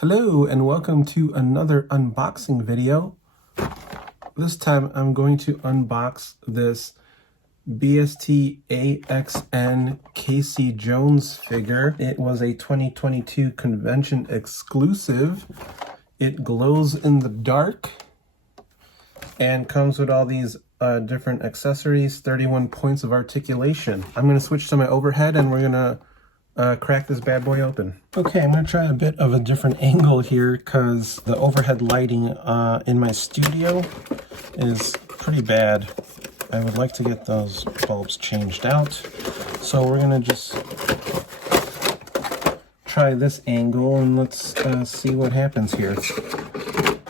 Hello and welcome to another unboxing video. This time I'm going to unbox this BST AXN Casey Jones figure. It was a 2022 convention exclusive. It glows in the dark and comes with all these different accessories, 31 points of articulation. I'm going to switch to my overhead and we're going to crack this bad boy open. Okay, I'm going to try a bit of a different angle here because the overhead lighting in my studio is pretty bad. I would like to get those bulbs changed out. So we're going to just try this angle and let's see what happens here.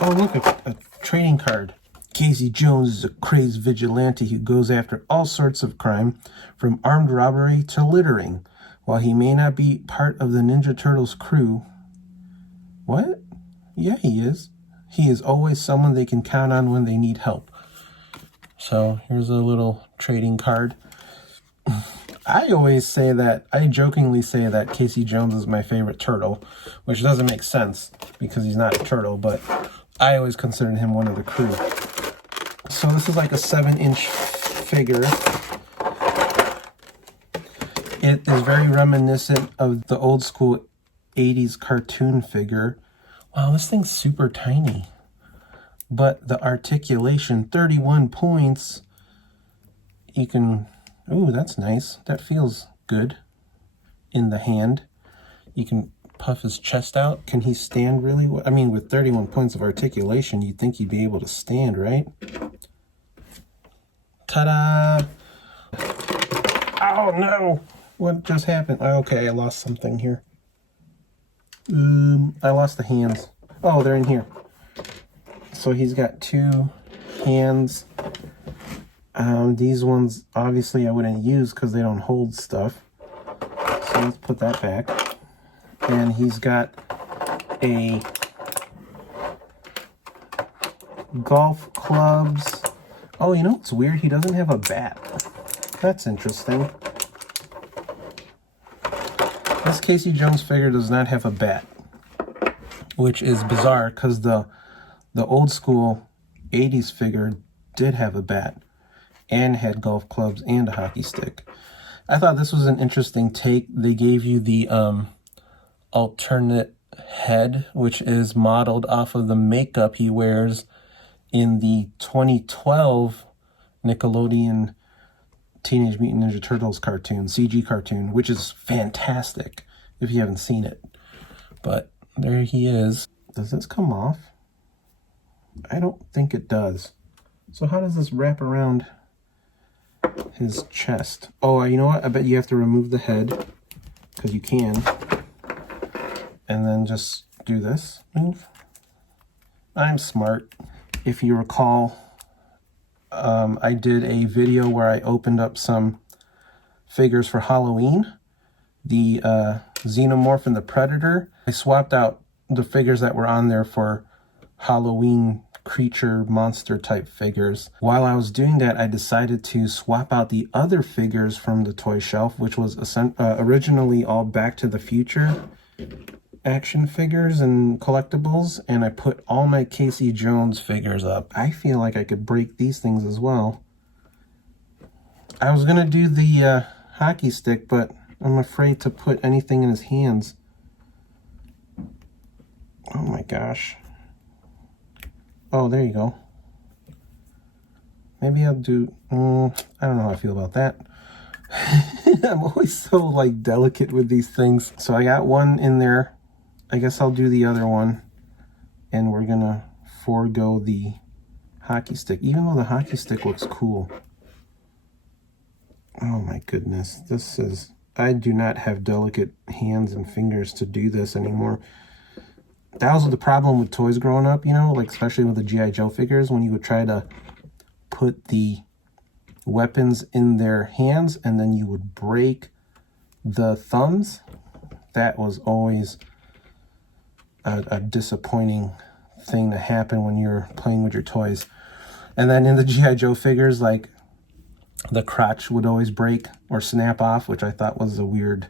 Oh, look, a trading card. Casey Jones is a crazed vigilante who goes after all sorts of crime, from armed robbery to littering. While he may not be part of the Ninja Turtles crew... What? Yeah, he is. He is always someone they can count on when they need help. So, here's a little trading card. I jokingly say that Casey Jones is my favorite turtle, which doesn't make sense because he's not a turtle, but I always considered him one of the crew. So this is like a 7-inch figure. It is very reminiscent of the old school 80s cartoon figure. Wow, this thing's super tiny. But the articulation, 31 points. You can, ooh, that's nice. That feels good in the hand. You can puff his chest out. Can he stand really well? I mean, with 31 points of articulation, you'd think he'd be able to stand, right? Ta-da! Oh, no! What just happened? Okay, I lost something here. I lost the hands. Oh, they're in here. So he's got two hands. These ones, obviously, I wouldn't use because they don't hold stuff. So let's put that back. And he's got a golf clubs. Oh, you know what's weird? He doesn't have a bat. That's interesting. This Casey Jones figure does not have a bat, which is bizarre because the old school 80s figure did have a bat and had golf clubs and a hockey stick. I thought this was an interesting take. They gave you the alternate head, which is modeled off of the makeup he wears in the 2012 Nickelodeon Teenage Mutant Ninja Turtles cartoon, CG cartoon, which is fantastic if you haven't seen it. But there he is. Does this come off? I don't think it does. So how does this wrap around his chest? Oh, you know what? I bet you have to remove the head, because you can. And then just do this move. I'm smart. If you recall, I did a video where I opened up some figures for Halloween. The Xenomorph and the Predator. I swapped out the figures that were on there for Halloween creature monster type figures. While I was doing that, I decided to swap out the other figures from the toy shelf, which was originally all Back to the Future action figures and collectibles, and I put all my Casey Jones figures up. I feel like I could break these things as well. I was gonna do the hockey stick, but I'm afraid to put anything in his hands. Oh my gosh. Oh, there you go. Maybe I'll do, I don't know how I feel about that. I'm always so like delicate with these things. So I got one in there. I guess I'll do the other one, and we're gonna forego the hockey stick, even though the hockey stick looks cool. Oh my goodness, I do not have delicate hands and fingers to do this anymore. That was the problem with toys growing up, you know, like especially with the G.I. Joe figures, when you would try to put the weapons in their hands and then you would break the thumbs. That was always a disappointing thing to happen when you're playing with your toys. And then in the G.I. Joe figures, like the crotch would always break or snap off, which I thought was a weird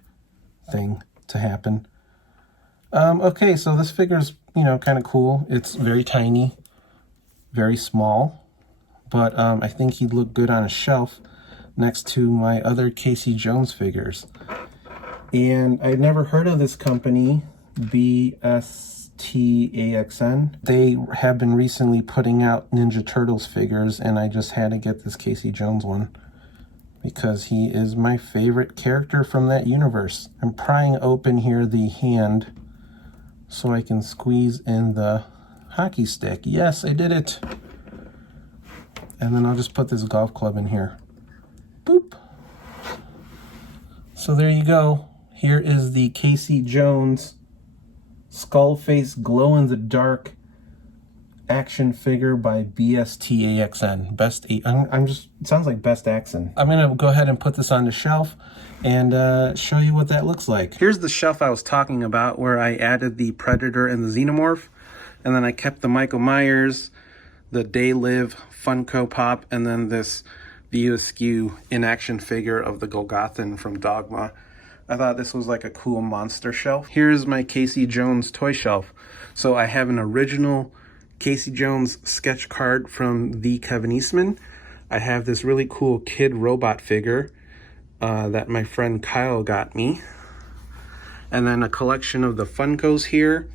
thing to happen. Okay, so this figure's, you know, kind of cool. It's very tiny, very small, but I think he'd look good on a shelf next to my other Casey Jones figures. And I'd never heard of this company, BST AXN. They have been recently putting out Ninja Turtles figures, and I just had to get this Casey Jones one because he is my favorite character from that universe. I'm prying open here the hand so I can squeeze in the hockey stick. Yes, I did it. And then I'll just put this golf club in here. Boop. So there you go. Here is the Casey Jones skull face glow-in-the-dark action figure by BST AXN. It sounds like Best AXN. I'm gonna go ahead and put this on the shelf and show you what that looks like. Here's the shelf I was talking about where I added the Predator and the Xenomorph, and then I kept the Michael Myers, the Day Live Funko Pop, and then this View Askew in-action figure of the Golgothan from Dogma. I thought this was like a cool monster shelf. Here's my Casey Jones toy shelf. So I have an original Casey Jones sketch card from the Kevin Eastman. I have this really cool kid robot figure that my friend Kyle got me. And then a collection of the Funkos here.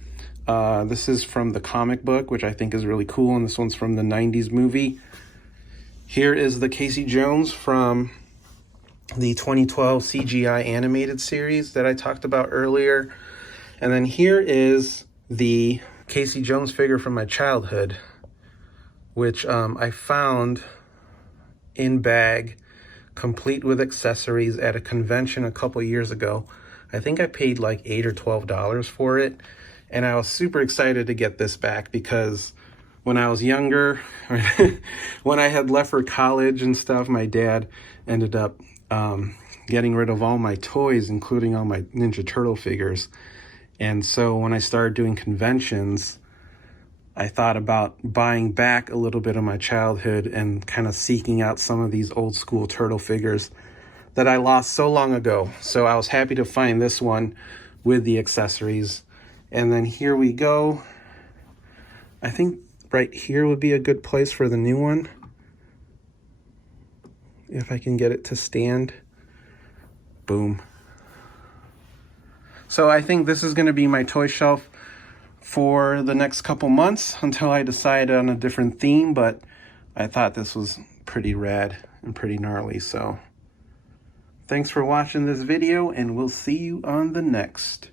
This is from the comic book, which I think is really cool, and this one's from the 90s movie. Here is the Casey Jones from the 2012 CGI animated series that I talked about earlier. And then here is the Casey Jones figure from my childhood, which I found in bag, complete with accessories at a convention a couple years ago. I think I paid like $8 or $12 for it. And I was super excited to get this back because when I was younger, when I had left for college and stuff, my dad ended up getting rid of all my toys, including all my Ninja Turtle figures. And so when I started doing conventions, I thought about buying back a little bit of my childhood and kind of seeking out some of these old school turtle figures that I lost so long ago. So I was happy to find this one with the accessories. And then here we go. I think right here would be a good place for the new one, if I can get it to stand. Boom. So I think this is going to be my toy shelf for the next couple months until I decide on a different theme, but I thought this was pretty rad and pretty gnarly. So thanks for watching this video, and we'll see you on the next.